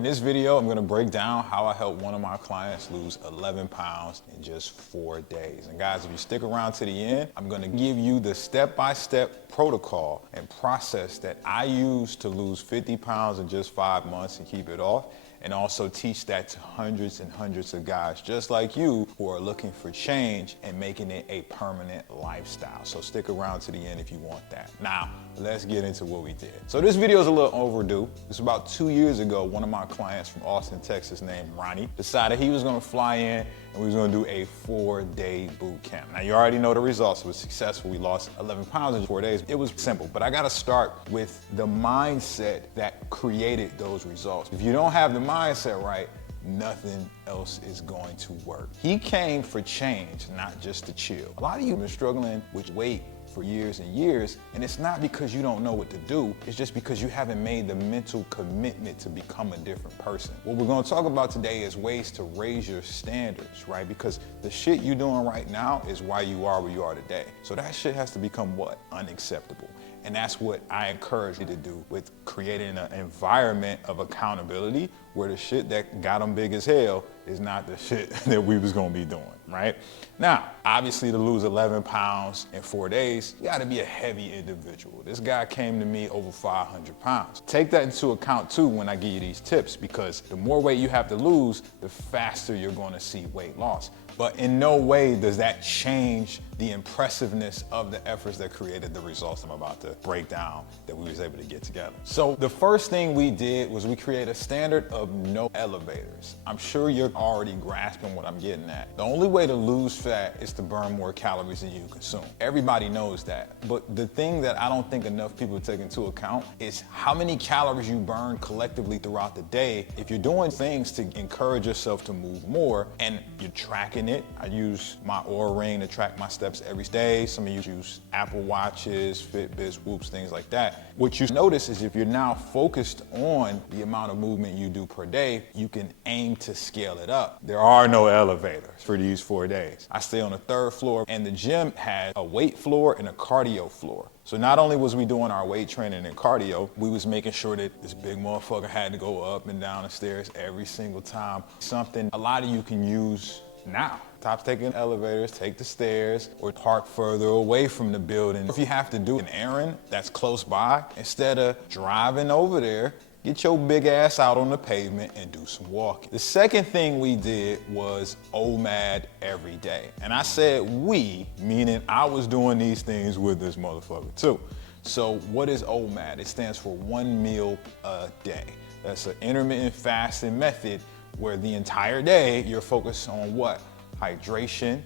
In this video, I'm gonna break down how I helped one of my clients lose 11 pounds in just 4 days. And guys, if you stick around to the end, I'm gonna give you the step-by-step protocol and process that I use to lose 50 pounds in just 5 months and keep it off, and also teach that to hundreds and hundreds of guys just like you who are looking for change and making it a permanent lifestyle. So stick around to the end if you want that. Now, let's get into what we did. So this video is a little overdue. It's about 2 years ago, one of my clients from Austin, Texas, named Ronnie, decided he was gonna fly in and we was gonna do a 4-day boot camp. Now you already know the results. It was successful. We lost 11 pounds in 4 days. It was simple, but I gotta start with the mindset that created those results. If you don't have the mindset right, nothing else is going to work. He came for change, not just to chill. A lot of you have been struggling with weight for years and years, and it's not because you don't know what to do, it's just because you haven't made the mental commitment to become a different person. What we're gonna talk about today is ways to raise your standards, right? Because the shit you're doing right now is why you are where you are today. So that shit has to become what? Unacceptable. And that's what I encourage you to do with creating an environment of accountability where the shit that got them big as hell is not the shit that we was gonna be doing, right? Now, obviously to lose 11 pounds in 4 days, you gotta be a heavy individual. This guy came to me over 500 pounds. Take that into account too when I give you these tips, because the more weight you have to lose, the faster you're gonna see weight loss. But in no way does that change the impressiveness of the efforts that created the results I'm about to break down that we was able to get together. So the first thing we did was we created a standard of no elevators. I'm sure you're already grasping what I'm getting at. The only way to lose fat is to burn more calories than you consume. Everybody knows that. But the thing that I don't think enough people take into account is how many calories you burn collectively throughout the day. If you're doing things to encourage yourself to move more and you're tracking it, I use my Oura Ring to track my steps every day. Some of you use Apple Watches, Fitbits, Whoops, things like that. What you notice is if you're now focused on the amount of movement you do per day, you can aim to scale it up. There are no elevators for these 4 days. I stay on the 3rd floor, and the gym had a weight floor and a cardio floor. So not only was we doing our weight training and cardio, we was making sure that this big motherfucker had to go up and down the stairs every single time. Something a lot of you can use now. Stop taking elevators, take the stairs, or park further away from the building. If you have to do an errand that's close by, instead of driving over there, get your big ass out on the pavement and do some walking. The second thing we did was OMAD every day. And I said we, meaning I was doing these things with this motherfucker too. So what is OMAD? It stands for 1 meal a day. That's an intermittent fasting method where the entire day you're focused on what? Hydration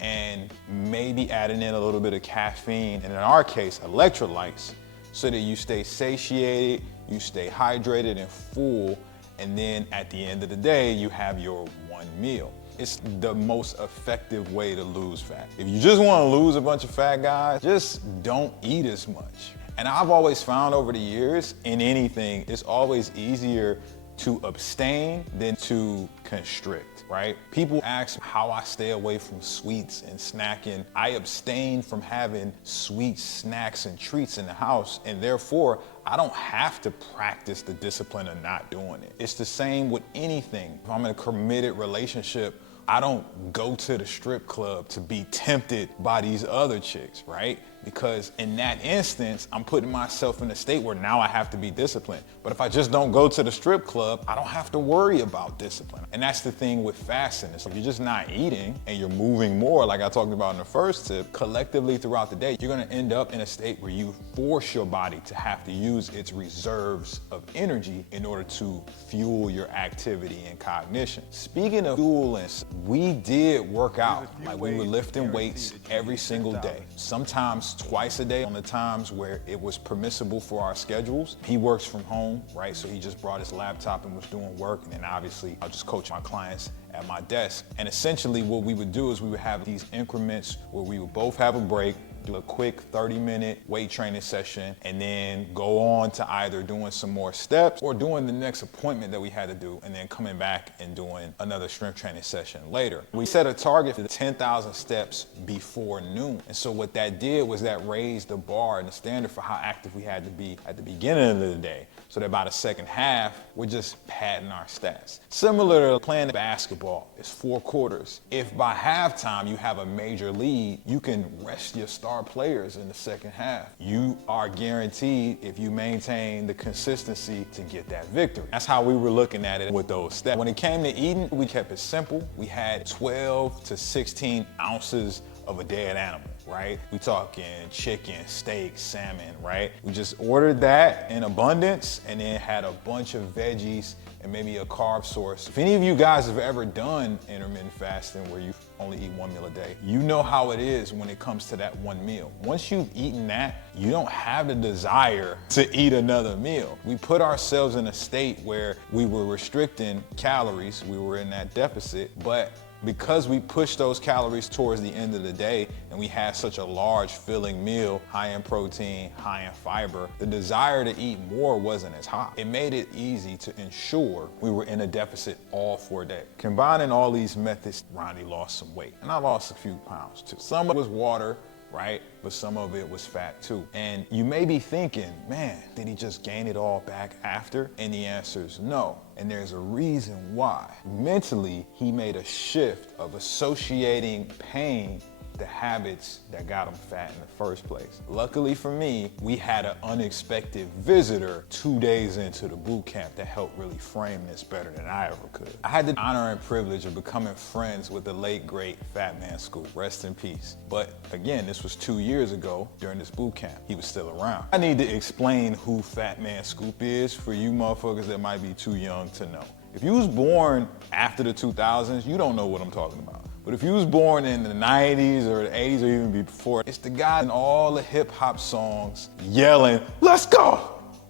and maybe adding in a little bit of caffeine, and in our case, electrolytes, so that you stay satiated, you stay hydrated and full, and then at the end of the day, you have your 1 meal. It's the most effective way to lose fat. If you just wanna lose a bunch of fat, guys, just don't eat as much. And I've always found over the years, in anything, it's always easier to abstain than to constrict, right? People ask how I stay away from sweets and snacking. I abstain from having sweet snacks and treats in the house, and therefore I don't have to practice the discipline of not doing it. It's the same with anything. If I'm in a committed relationship, I don't go to the strip club to be tempted by these other chicks, right? Because in that instance, I'm putting myself in a state where now I have to be disciplined. But if I just don't go to the strip club, I don't have to worry about discipline. And that's the thing with fasting. It's like you're just not eating and you're moving more, like I talked about in the first tip, collectively throughout the day, you're gonna end up in a state where you force your body to have to use its reserves of energy in order to fuel your activity and cognition. Speaking of fueling, we did work out. Like we were lifting weights every single day. Sometimes twice a day on the times where it was permissible for our schedules. He works from home, right? So he just brought his laptop and was doing work. And then obviously I'll just coach my clients at my desk. And essentially what we would do is we would have these increments where we would both have a break, do a quick 30-minute weight training session, and then go on to either doing some more steps or doing the next appointment that we had to do, and then coming back and doing another strength training session later. We set a target for 10,000 steps before noon. And so what that did was that raised the bar and the standard for how active we had to be at the beginning of the day, so that by the second half, we're just padding our stats. Similar to playing basketball, it's 4 quarters. If by halftime you have a major lead, you can rest your star players in the second half. You are guaranteed, if you maintain the consistency, to get that victory. That's how we were looking at it with those stats. When it came to eating, we kept it simple. We had 12 to 16 ounces of a dead animal, right? We talking chicken, steak, salmon, right? We just ordered that in abundance and then had a bunch of veggies and maybe a carb source. If any of you guys have ever done intermittent fasting where you only eat 1 meal a day, you know how it is when it comes to that one meal. Once you've eaten that, you don't have the desire to eat another meal. We put ourselves in a state where we were restricting calories, we were in that deficit, but because we pushed those calories towards the end of the day and we had such a large filling meal, high in protein, high in fiber, the desire to eat more wasn't as high. It made it easy to ensure we were in a deficit all 4 days. Combining all these methods, Ronnie lost some weight, and I lost a few pounds too. Some of it was water, right? But some of it was fat too. And you may be thinking, man, did he just gain it all back after? And the answer is no. And there's a reason why. Mentally, he made a shift of associating pain the habits that got him fat in the first place. Luckily for me, we had an unexpected visitor 2 days into the boot camp that helped really frame this better than I ever could. I had the honor and privilege of becoming friends with the late, great Fat Man Scoop, rest in peace. But again, this was 2 years ago during this boot camp. He was still around. I need to explain who Fat Man Scoop is for you motherfuckers that might be too young to know. If you was born after the 2000s, you don't know what I'm talking about. But if you was born in the 90s or the 80s or even before, it's the guy in all the hip hop songs yelling, "Let's go!"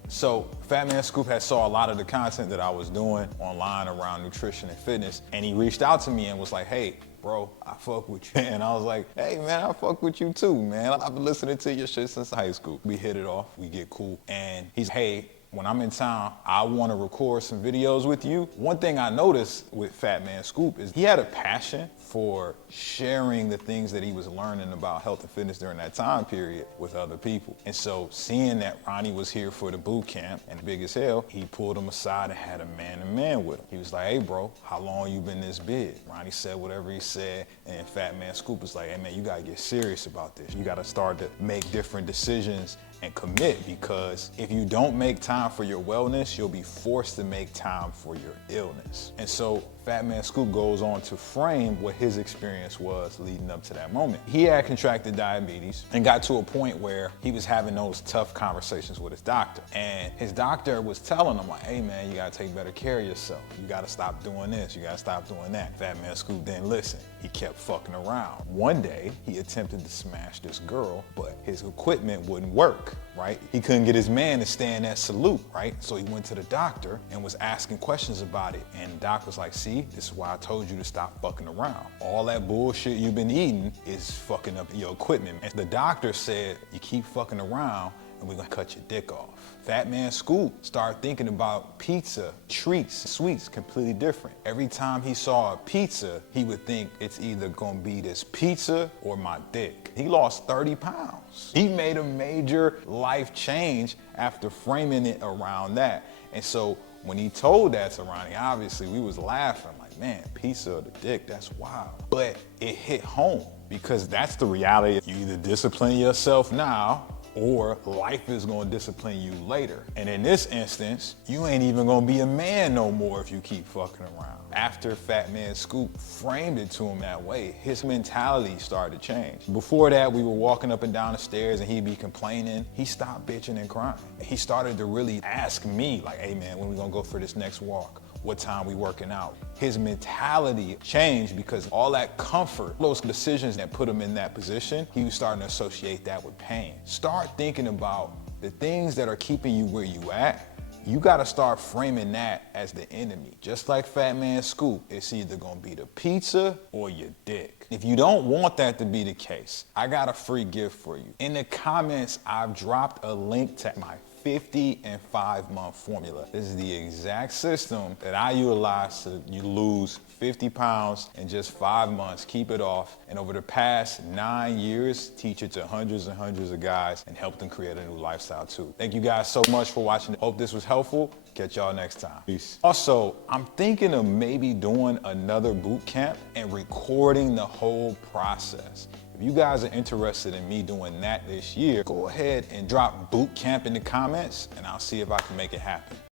So Fat Man Scoop had saw a lot of the content that I was doing online around nutrition and fitness, and he reached out to me and was like, "Hey, bro, I fuck with you." And I was like, "Hey man, I fuck with you too, man. I've been listening to your shit since high school." We hit it off, we get cool. And he's, "Hey, when I'm in town, I want to record some videos with you." One thing I noticed with Fat Man Scoop is he had a passion for sharing the things that he was learning about health and fitness during that time period with other people. And so seeing that Ronnie was here for the boot camp and big as hell, he pulled him aside and had a man-to-man with him. He was like, "Hey bro, how long you been this big?" Ronnie said whatever he said, and Fat Man Scoop was like, "Hey man, you gotta get serious about this. You gotta start to make different decisions and commit, because if you don't make time for your wellness, you'll be forced to make time for your illness." And so Fat Man Scoop goes on to frame what his experience was leading up to that moment. He had contracted diabetes and got to a point where he was having those tough conversations with his doctor. And his doctor was telling him like, "Hey man, you gotta take better care of yourself. You gotta stop doing this, you gotta stop doing that." Fat Man Scoop didn't listen. He kept fucking around. One day, he attempted to smash this girl, but his equipment wouldn't work, right? He couldn't get his man to stand that salute, right? So he went to the doctor and was asking questions about it. And the doc was like, "See, this is why I told you to stop fucking around. All that bullshit you've been eating is fucking up your equipment." And the doctor said, "You keep fucking around and we're gonna cut your dick off." Fat Man Scoop started thinking about pizza, treats, sweets, completely different. Every time he saw a pizza, he would think it's either gonna be this pizza or my dick. He lost 30 pounds. He made a major life change after framing it around that. And so when he told that to Ronnie, obviously we was laughing like, man, pizza or the dick, that's wild. But it hit home because that's the reality. You either discipline yourself now or life is gonna discipline you later. And in this instance, you ain't even gonna be a man no more if you keep fucking around. After Fat Man Scoop framed it to him that way, his mentality started to change. Before that, we were walking up and down the stairs and he'd be complaining. He stopped bitching and crying. He started to really ask me like, "Hey man, when we gonna go for this next walk? What time we working out?" His mentality changed because all that comfort, those decisions that put him in that position, he was starting to associate that with pain. Start thinking about the things that are keeping you where you at. you gotta start framing that as the enemy. Just like Fat Man Scoop, it's either gonna be the pizza or your dick. If you don't want that to be the case, I got a free gift for you. In the comments, I've dropped a link to my 50 and 5-month formula. This is the exact system that I utilize to you lose 50 pounds in just 5 months, keep it off, and over the past 9 years, teach it to hundreds and hundreds of guys and help them create a new lifestyle too. Thank you guys so much for watching. Hope this was helpful. Catch y'all next time. Peace. Also, I'm thinking of maybe doing another boot camp and recording the whole process. If you guys are interested in me doing that this year, go ahead and drop boot camp in the comments and I'll see if I can make it happen.